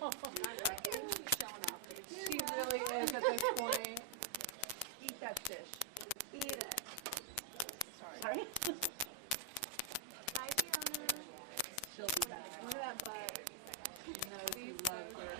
She really is at this point. Eat that fish. Eat it. Sorry. Bye, Fiona. She'll be back. Look at that butt. She knows you love her.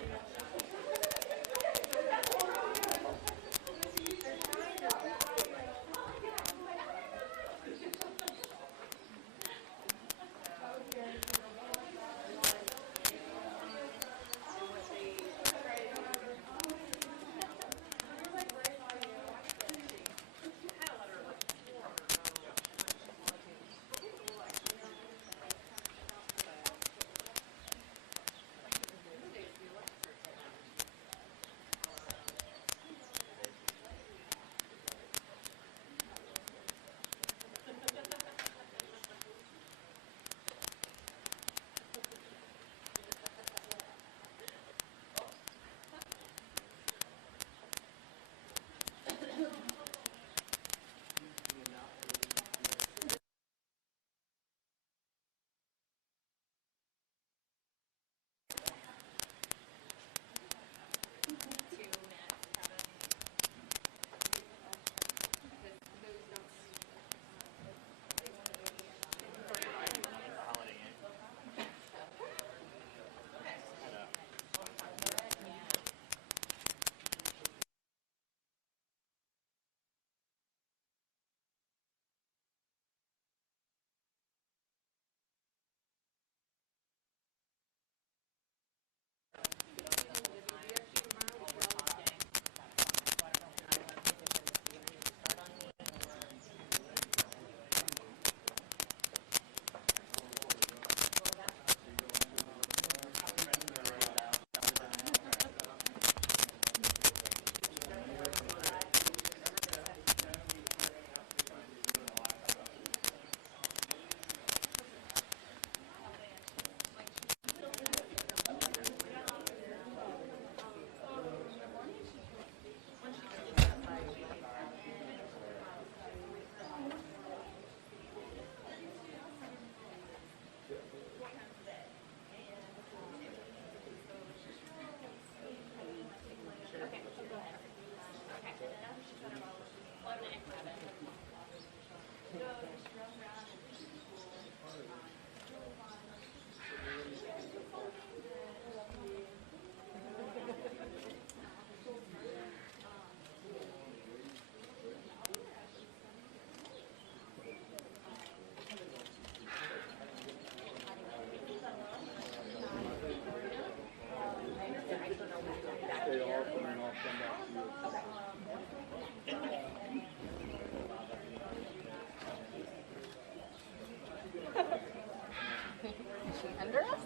Under us?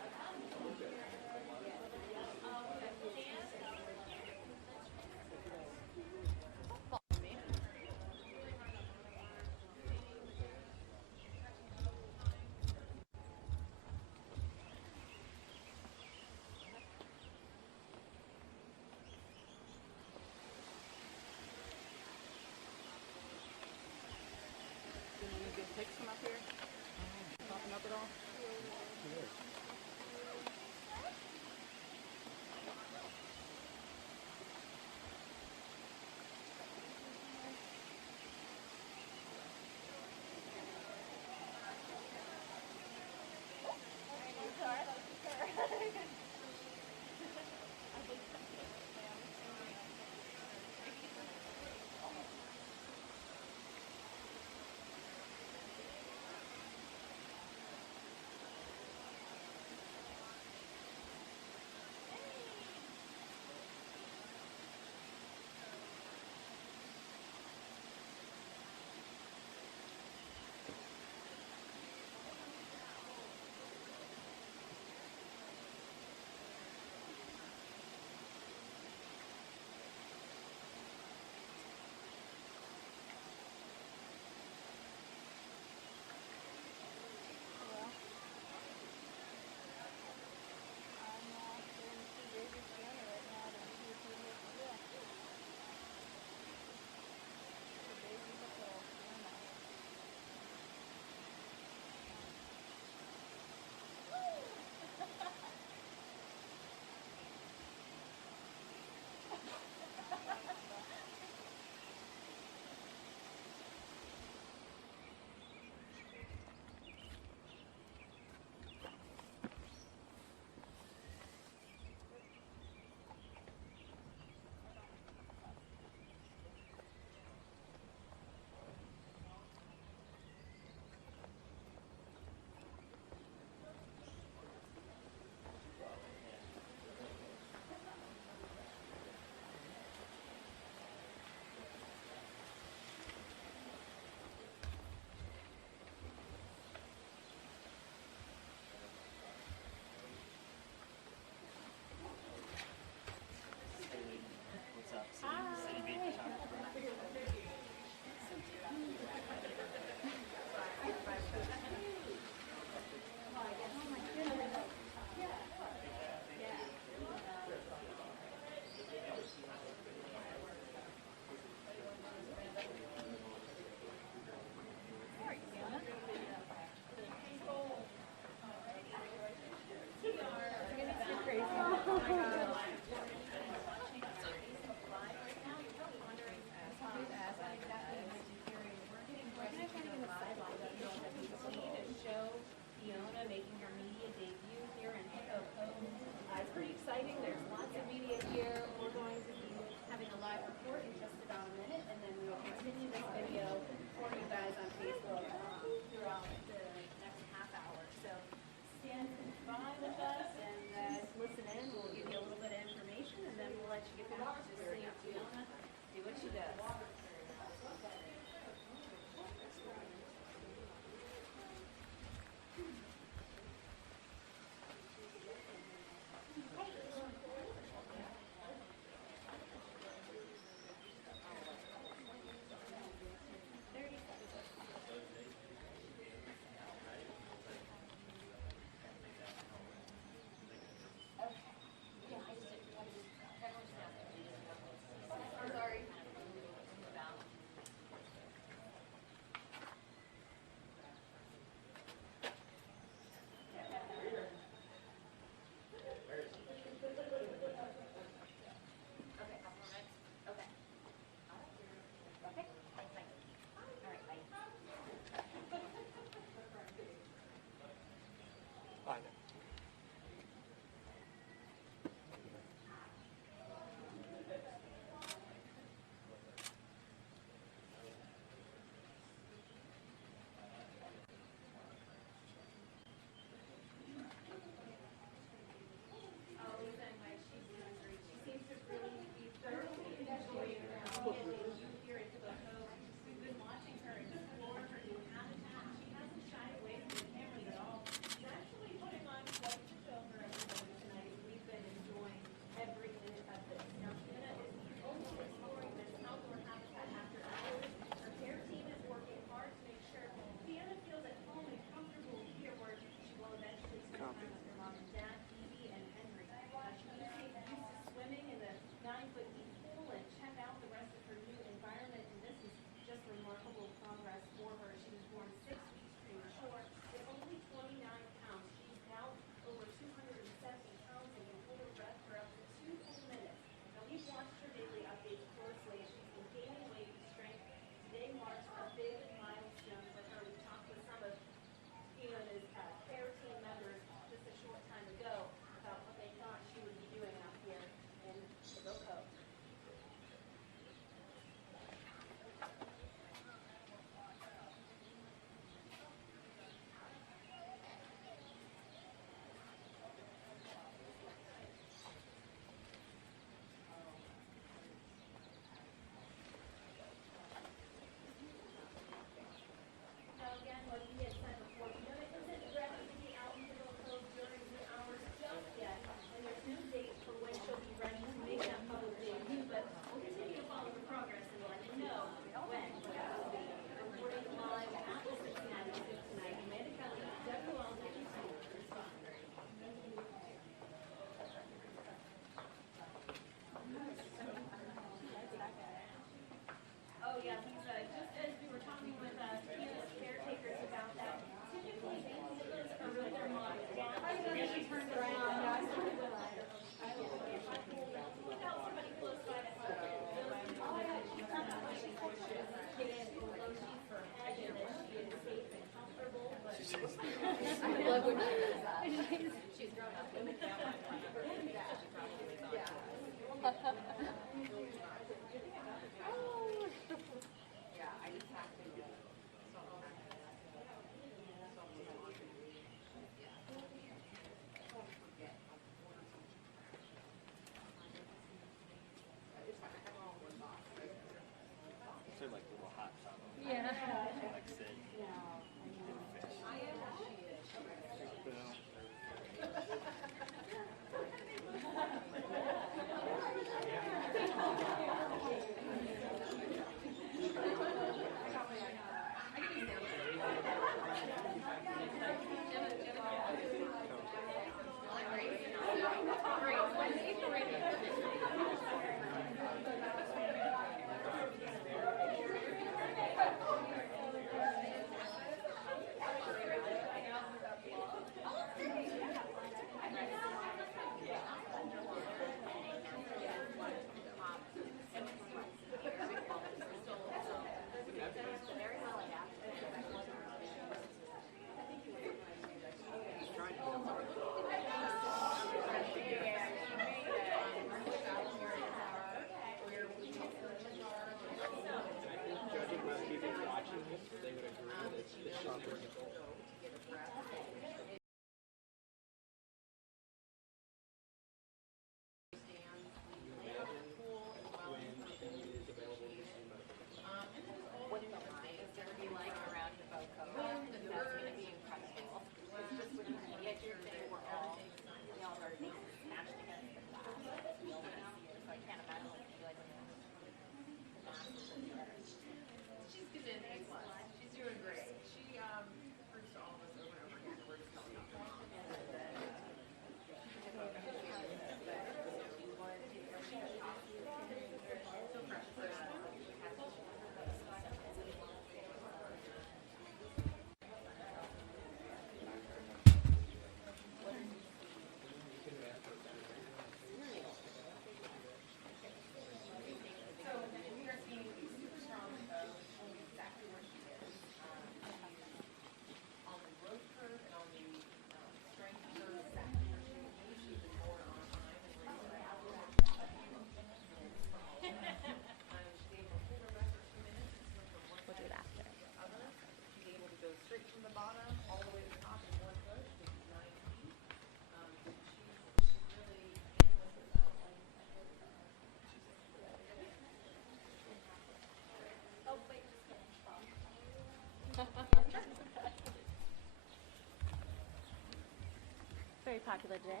very popular today.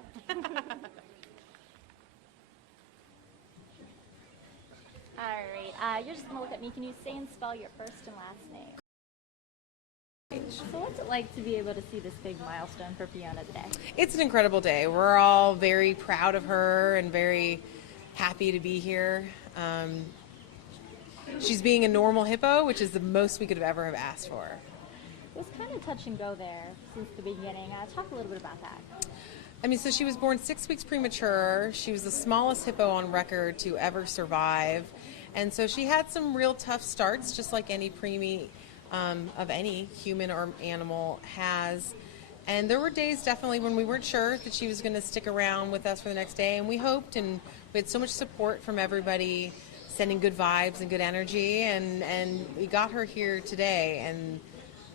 All right, you're just going to look at me. Can you say and spell your first and last name? So what's it like to be able to see this big milestone for Fiona today? It's an incredible day. We're all very proud of her and very happy to be here. She's being a normal hippo, which is the most we could have ever have asked for. It was kind of touch and go there since the beginning. Talk a little bit about that. I mean, so she was born 6 weeks premature. She was the smallest hippo on record to ever survive. And so she had some real tough starts, just like any preemie of any human or animal has. And there were days definitely when we weren't sure that she was going to stick around with us for the next day. And we hoped, and we had so much support from everybody, sending good vibes and good energy. And we got her here today. And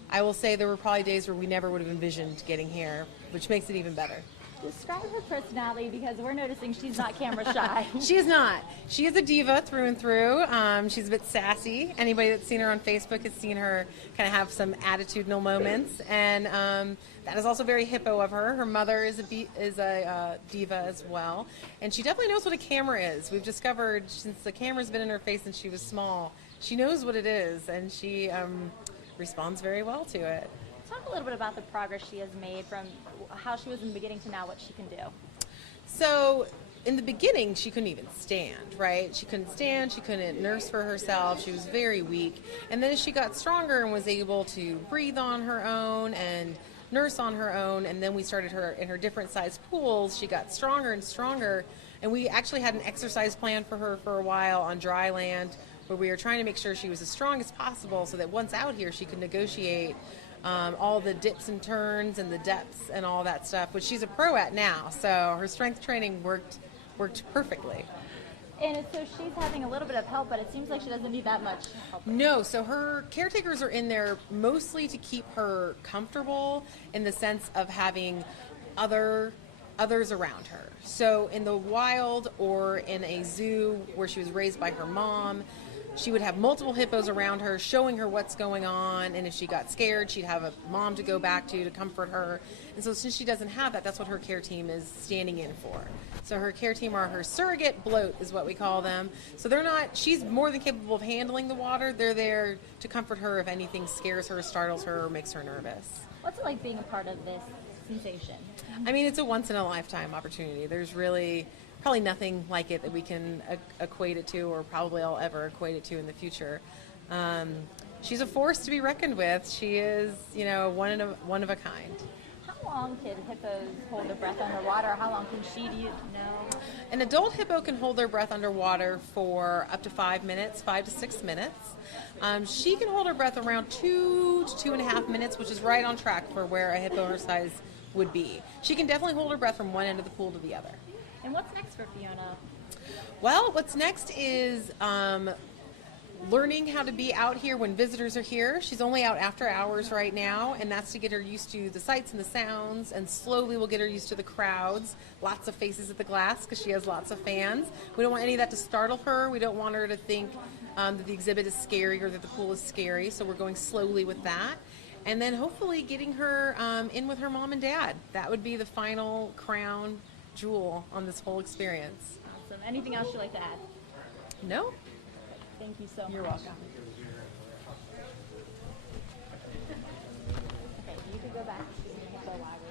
I will say there were probably days where we never would have envisioned getting here, which makes it even better. Describe her personality, because we're noticing she's not camera shy. She is not. She is a diva through and through. She's a bit sassy. Anybody that's seen her on Facebook has seen her kind of have some attitudinal moments, and that is also very hippo of her. Her mother is a diva as well, and she definitely knows what a camera is. We've discovered since the camera's been in her face since she was small, she knows what it is, and she responds very well to it. Talk a little bit about the progress she has made from how she was in the beginning to now what she can do. So in the beginning, she couldn't even stand, right? She couldn't stand, she couldn't nurse for herself, she was very weak. And then as she got stronger and was able to breathe on her own and nurse on her own, and then we started her in her different size pools, she got stronger and stronger. And we actually had an exercise plan for her for a while on dry land, where we were trying to make sure she was as strong as possible so that once out here she could negotiate all the dips and turns and the depths and all that stuff, which she's a pro at now. So her strength training worked perfectly. And so she's having a little bit of help, but it seems like she doesn't need that much help. No, so her caretakers are in there mostly to keep her comfortable in the sense of having others around her. So in the wild or in a zoo where she was raised by her mom, she would have multiple hippos around her showing her what's going on, and if she got scared, she'd have a mom to go back to comfort her. And so since she doesn't have that, that's what her care team is standing in for. So her care team are her surrogate bloat, is what we call them. So she's more than capable of handling the water. They're there to comfort her if anything scares her, startles her, or makes her nervous. What's it like being a part of this sensation? I mean, it's a once-in-a-lifetime opportunity. There's really probably nothing like it that we can equate it to, or probably I'll ever equate it to in the future. She's a force to be reckoned with. She is, one of a kind. How long can hippos hold their breath underwater? How long can she, do you know? An adult hippo can hold their breath underwater for up to 5 minutes, 5 to 6 minutes. She can hold her breath around 2 to 2.5 minutes, which is right on track for where a hippo her size would be. She can definitely hold her breath from one end of the pool to the other. And what's next for Fiona? Well, what's next is learning how to be out here when visitors are here. She's only out after hours right now, and that's to get her used to the sights and the sounds, and slowly we'll get her used to the crowds, lots of faces at the glass because she has lots of fans. We don't want any of that to startle her. We don't want her to think that the exhibit is scary or that the pool is scary, so we're going slowly with that. And then hopefully getting her in with her mom and dad. That would be the final crown jewel on this whole experience. Awesome. Anything else you'd like to add? No? Thank you so much. You're welcome. Okay, you can go back to the library.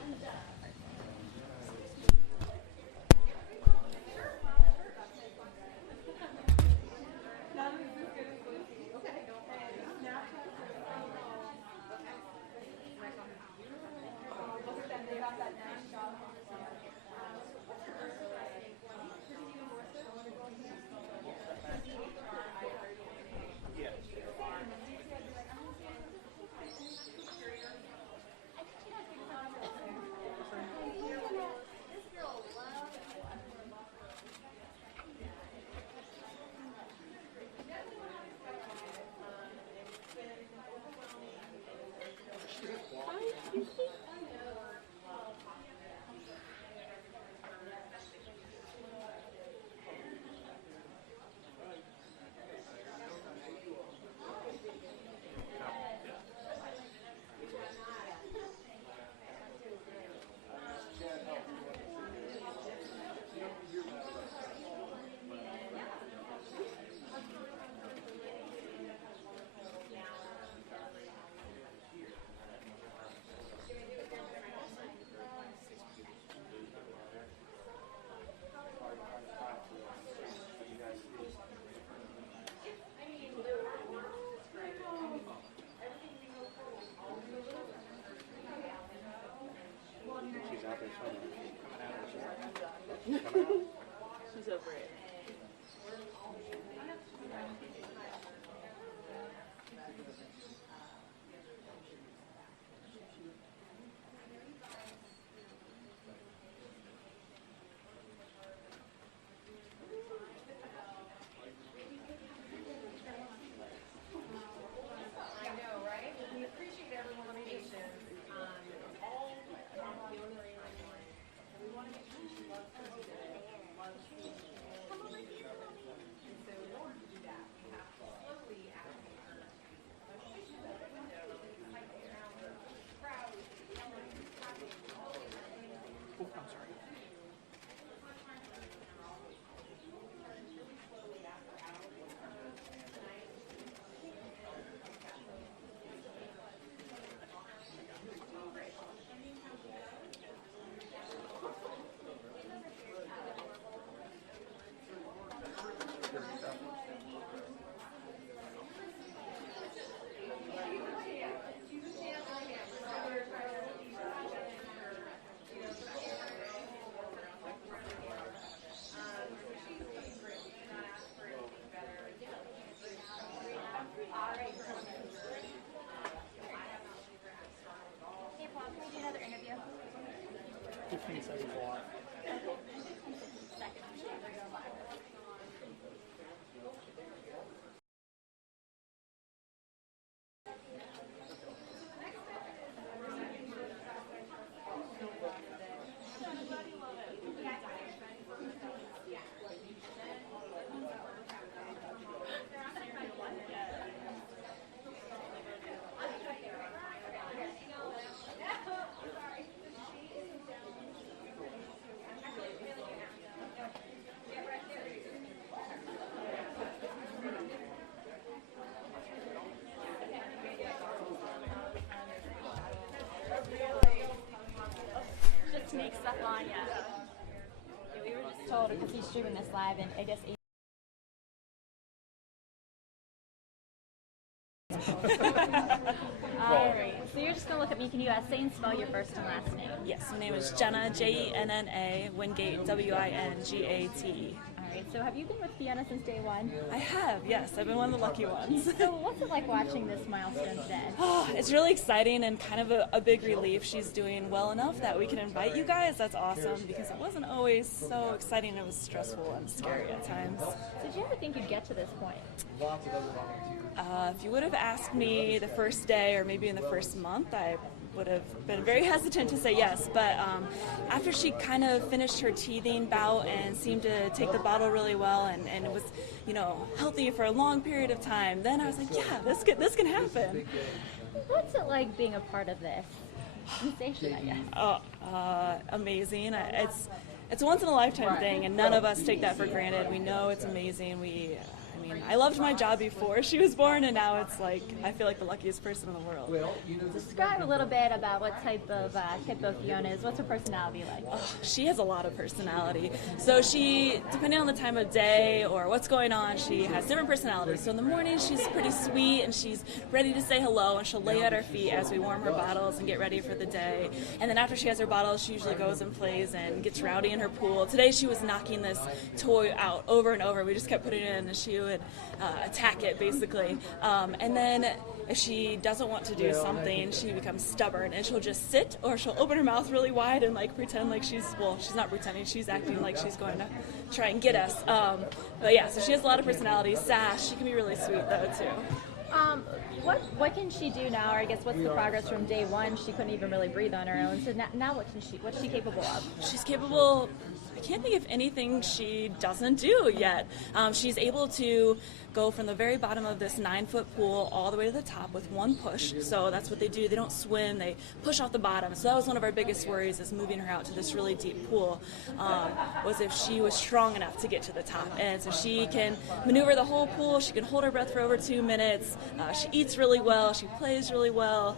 Just to make stuff on, yeah. We were just told, because he's streaming this live, and I guess Alright, so you're just going to look at me. Can you say and spell your first and last name? Yes, my name is Jenna, Jenna, Wingate, Wingate. Alright, so have you been with Fiona since day one? I have, yes. I've been one of the lucky ones. So what's it like watching this milestone today? Oh, it's really exciting and kind of a big relief. She's doing well enough that we can invite you guys. That's awesome, because it wasn't always so exciting. It was stressful and scary at times. Did you ever think you'd get to this point? If you would have asked me the first day or maybe in the first month, I would have been very hesitant to say yes, but after she kind of finished her teething bout and seemed to take the bottle really well and was, healthy for a long period of time, then I was like, yeah, this can happen. What's it like being a part of this sensation, I guess? Amazing. It's a once in a lifetime thing, and none of us take that for granted. We know it's amazing. I loved my job before she was born, and now it's like I feel like the luckiest person in the world. Describe a little bit about what type of Fiona is. What's her personality like? She has a lot of personality. So she, depending on the time of day or what's going on, she has different personalities. So in the morning, she's pretty sweet, and she's ready to say hello, and she'll lay at our feet as we warm her bottles and get ready for the day. And then after she has her bottles, she usually goes and plays and gets rowdy in her pool. Today she was knocking this toy out over and over. We just kept putting it in, and she would attack it, basically. And then if she doesn't want to do something, she becomes stubborn, and she'll just sit, or she'll open her mouth really wide and pretend like she's not pretending, she's acting like she's going to try and get us. But yeah, so she has a lot of personality. Sass, she can be really sweet though too. What can she do now? Or I guess what's the progress from day one? She couldn't even really breathe on her own. So now what's she capable of? She's capable. I can't think of anything she doesn't do yet. She's able to go from the very bottom of this 9-foot pool all the way to the top with one push. So that's what they do. They don't swim, they push off the bottom. So that was one of our biggest worries, is moving her out to this really deep pool, was if she was strong enough to get to the top. And so she can maneuver the whole pool, she can hold her breath for over 2 minutes, she eats really well, she plays really well.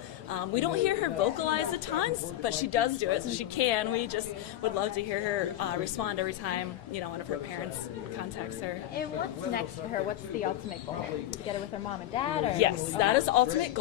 We don't hear her vocalize at times, but she does do it, so she can. We just would love to hear her respond every time, one of her parents contacts her. And what's next for her? What's the ultimate goal? Get her with her mom and dad? Or? Yes, that is the ultimate goal.